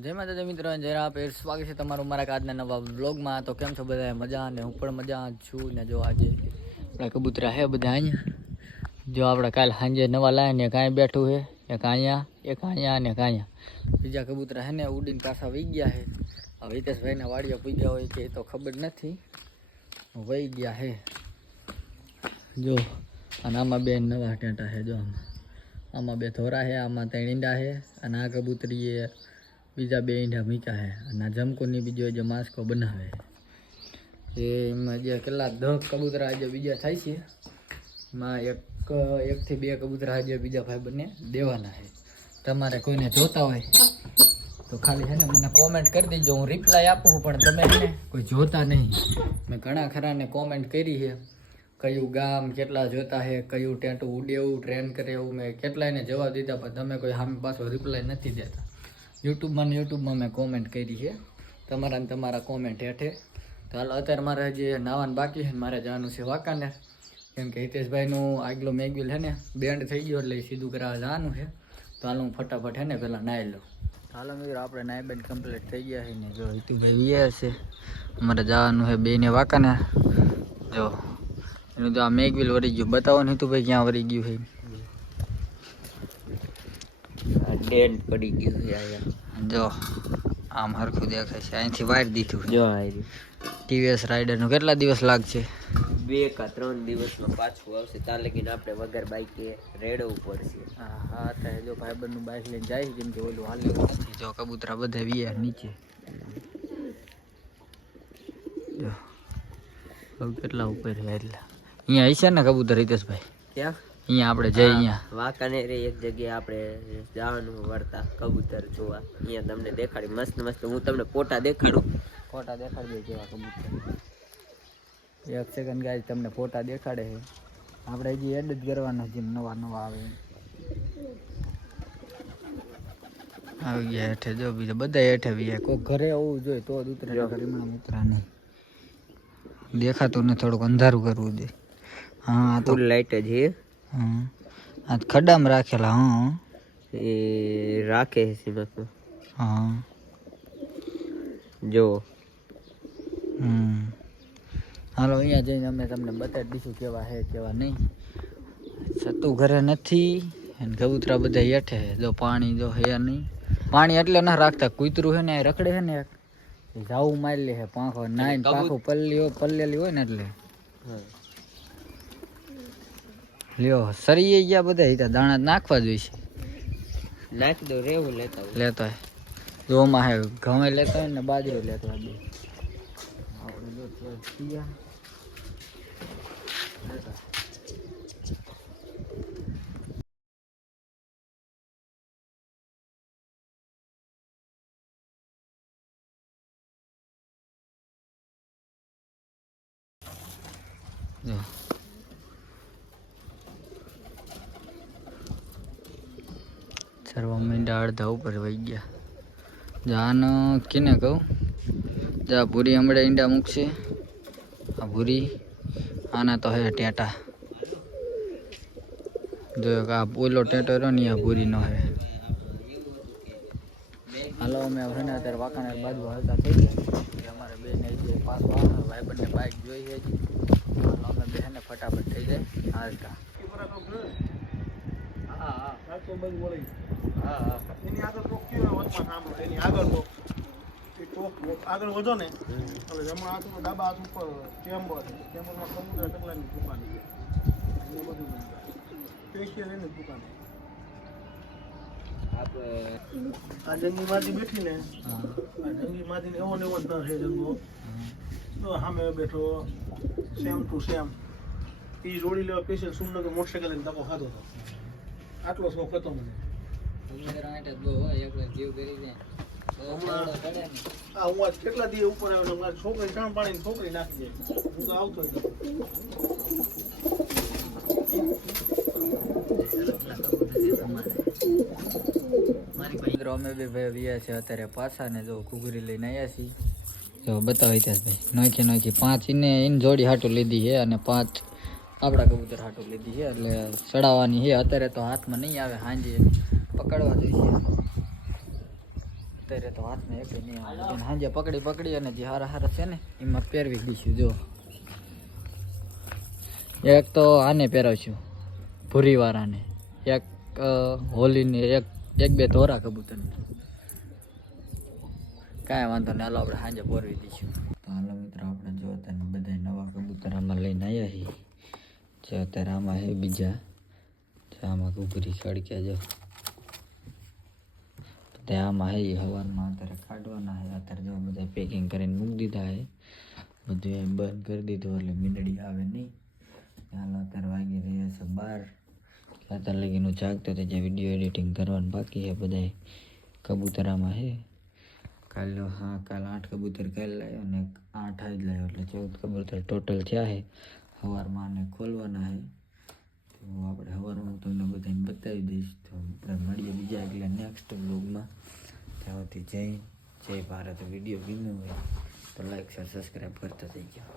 જય માતાજી મિત્રો, જય આપેર સ્વાગત છે તમારું મારા આજના નવા વ્લોગમાં। તો કેમ છો બધા? મજા ને હું પણ મજા છું ને। જો આજે આપણા કબૂતરા હે બધા અહીંયા। જો આપણે કાલ સાંજે નવા લાયા ને કાંઈ બેઠું છે, એક અહીંયા ને કાંઈ બીજા કબૂતરા હે ને ઉડીને પાછા વહી ગયા છે। હવે હિતેશભાઈના વાડિયા પૂગ્યા હોય કે તો ખબર નથી, વહી ગયા છે જો। અને આમાં બે નવા ટેટા છે જો, આમાં બે ધોરા છે, આમાં 3 ઈંડા છે અને આ કબૂતરીએ બીજા 2 ઈંડા મૂક્યા છે। અને આ જમકોની બીજો જે માસ્કો બનાવે છે એમાં જે કેટલા 10 કબૂતરા જે બીજા થાય છે એમાં એકથી 2 કબૂતરા જે બીજા ભાઈ બંને દેવાના છે। તમારે કોઈને જોતા હોય તો ખાલી છે ને મને કોમેન્ટ કરી દેજો, હું રિપ્લાય આપું છું, પણ તમે છે ને કોઈ જોતા નહીં। મેં ઘણા ખરાને કોમેન્ટ કરી છે, કયું ગામ કેટલા જોતા છે, કયું ટેટું ઉડે એવું ટ્રેન કરે એવું મેં કેટલાયને જવાબ દીધા, પણ તમે કોઈ સામે પાછો રિપ્લાય નથી દેતા। યુટ્યુબમાં મેં કોમેન્ટ કરી છે તમારા ને તમારા કોમેન્ટ હેઠે। તો હાલ અત્યારે મારે જે નાવાનું બાકી છે, મારે જવાનું છે વાંકાનેર, કેમ કે હિતેશભાઈનું આગલો મેગ્યુલ છે ને બેન્ડ થઈ ગયો એટલે સીધું કરાવવા જવાનું છે। તો હાલ હું ફટાફટ છે ને પહેલાં નાહી લઉં। હાલો મિત્રો, આપણે નાહી બેન્ડ કમ્પ્લીટ થઈ ગયા છે ને જો હિતુભાઈ વ્યા છે, અમારે જવાનું છે બેને વાંકાનેર। જો એનું તો આ મેગવિલ વળી ગયું, બતાવો ને હિતુભાઈ ક્યાં વળી ગયું છે? ડેન્ટ પડી ગયું છે અહીંયા જો, આમ હરખું દેખાય છે, અહીંથી વાળી દીધું જો આ ટીવીએસ રાઇડરનું। કેટલા દિવસ લાગશે? 2 કે 3 દિવસમાં પાછું આવશે, ત્યાં લગીને આપણે વગર બાઈકે રેડવું પડશે। હા અત્યારે જો ભાઈબંધનું બાઇક લઈને જાય, કેમ કે ઓલું હાલ્યું નથી। જો કબૂતરા બધા વિયા નીચે જો, કેટલા ઉપર છે એટલા અહીંયા હશે ને કબૂતર હિતેશભાઈ? ક્યાં? અહીંયા આપણે જઈ અહીંયા વાંકાનેર એક જગ્યાએ આપણે જવાનું વળતા કબૂતર જોવા, અહીંયા તમને દેખાડી મસ્ત મસ્ત, હું તમને ફોટા દેખાડું। ફોટા દેખાડી દે કેવા કબૂતર, 1 સેકન્ડ ગાય તમને ફોટા દેખાડે છે, આપણે હજી એડ જ કરવાના, જેમ નવા આવે આવી ગયા હેઠે જો, બીજા બધા હેઠે વ્યા। કોઈ ઘરે આવવું જોઈએ તો જ ઉતરે, ઘરમાં ઉતરા નહીં, દેખાતું ને થોડુંક અંધારું કરવું જોઈએ। હા તો ફૂલ લાઈટ જ છે। હા આ ખડામાં રાખેલા, હા એ રાખે છે સીમતમાં, હા જો હાલો અહીંયા જઈને અમે તમને બતાવી દઈશું કેવા છે કેવા નહીં। સતું ઘરે નથી અને કબૂતરા બધા હેઠે છે જો, પાણી જો હે નહીં, પાણી એટલે ના રાખતા, કૂતરું છે ને એ રખડે છે ને એક જાવું મારી લે છે પાંખો નાઈને, પાંખું પલ્લેલી હોય ને એટલે લ્યો સરી ગયા બધા, દાણા નાખવા જોઈશે, નાખી દો રેવું લેતા હોય જોમાં હે ઘઉં લેતા હોય ને બાજરો લેતો હોય બે, આપણે જો જો સર્વા મીંડા અડધા ઉપર વહી ગયા। જાન કેને કહું, જા ભૂરી હમણાં ઈંડા મૂકશે, આ ભૂરી આના તો હે ટેટા, જો આ ઓલો ટેટો રહ્યો ને આ ભૂરીનો હે। હાલો અમે હવે ને અત્યારે વાંકાનેર બાજુ હાલતા થઈ ગયા, અમારે બેને પાછું આવે ભાઈબંધને બાઇક જોઈ છે, હાલો અમે બેને ફટાફટ થઈ જાય હાલતા। એની આગળ ટોક કેવો વચમાં સાંભળો, એની આગળ ટોક એ ટોક આગળ વધો ને એટલે જમણા હાથ ઉપર ડાબા હાથ ઉપર ચેમ્બર છે, ચેમ્બરમાં સમુદ્ર ટકલાની દુકાન છે, એ બધું સ્પેશિયલ એની દુકાન છે। આ જંગી માથી બેઠી ને, આ જંગી માથી એવો ને એવો જ ન છે જંગો, તો સામે બેઠો સેમ ટુ સેમ એ જોડી લેવા સ્પેશિયલ સુમનગર મોટરસાઇકલ લઈને ધક્કો ખાધો હતો, આટલો શોખ હતો મને। હા હું આજ કેટલા દી ઉપર આવ્યો, મારી છોકરી ચણ પાણી છોકરી નાખી દે, હું તો આવતો અમે બી ભાઈ વ્યા છે અત્યારે પાછા ને જો ઘૂઘરી લઈને આવ્યા છીએ, જો બતાવો હિતેશભાઈ નોખી 5 ઇન જોડી હાટું લીધી છે અને 5 આપણા કબૂતર હાટું લીધી છે, એટલે ચડાવવાની છે। અત્યારે તો હાથમાં નહીં આવે, સાંજે પકડવા જઈશે। અત્યારે તો હાથમાં એક નહીં આવે બધાને સાંજે પકડી અને જે હારા છે ને એમાં પહેરવી દઈશું. જો એક તો આને પહેરાવશું ભૂરીવાળાને, એક હોલીને, એક બે ધોરા કબૂતરને. કાંઈ વાંધો નહીં, હાલો આપણે સાંજે પહેરવી દઈશું. તો હાલો મિત્રો, આપણે જો અત્યારે બધા નવા કબૂતર આમાં લઈને આવ્યા છીએ. જે અત્યારે આમાં છે બીજા, આમાં ઘૂઘરી ખડક્યા જો બધા આમાં છે. હવારમાં અત્યારે કાઢવાના છે. અત્યારે જો બધા પેકિંગ કરીને મૂકી દીધા છે. બધું એમ બંધ કરી દીધું એટલે મીંદડી આવે નહીં. હાલ અત્યારે વાગી રહ્યા છે 12. અત્યારે લગીનું જાગતો તો જે વિડીયો એડિટિંગ કરવાનું બાકી છે. બધા કબૂતરામાં છે. કાલ 8 કબૂતર કાલે લાવ્યો અને 8 આજ લાવ્યો એટલે 14 કબૂતર ટોટલ થયા છે. સવારમાં આને ખોલવાના છે. તો આપણે સવારમાં તમને બધાને બતાવી દઈશ. તો આપણે મળીએ બીજા એટલે નેક્સ્ટ બ્લોગમાં. ત્યાં સુધી જય ભારત. વિડીયો ગમ્યો હોય તો લાઈક શેર સબસ્ક્રાઈબ કરતા થઈ ગયો.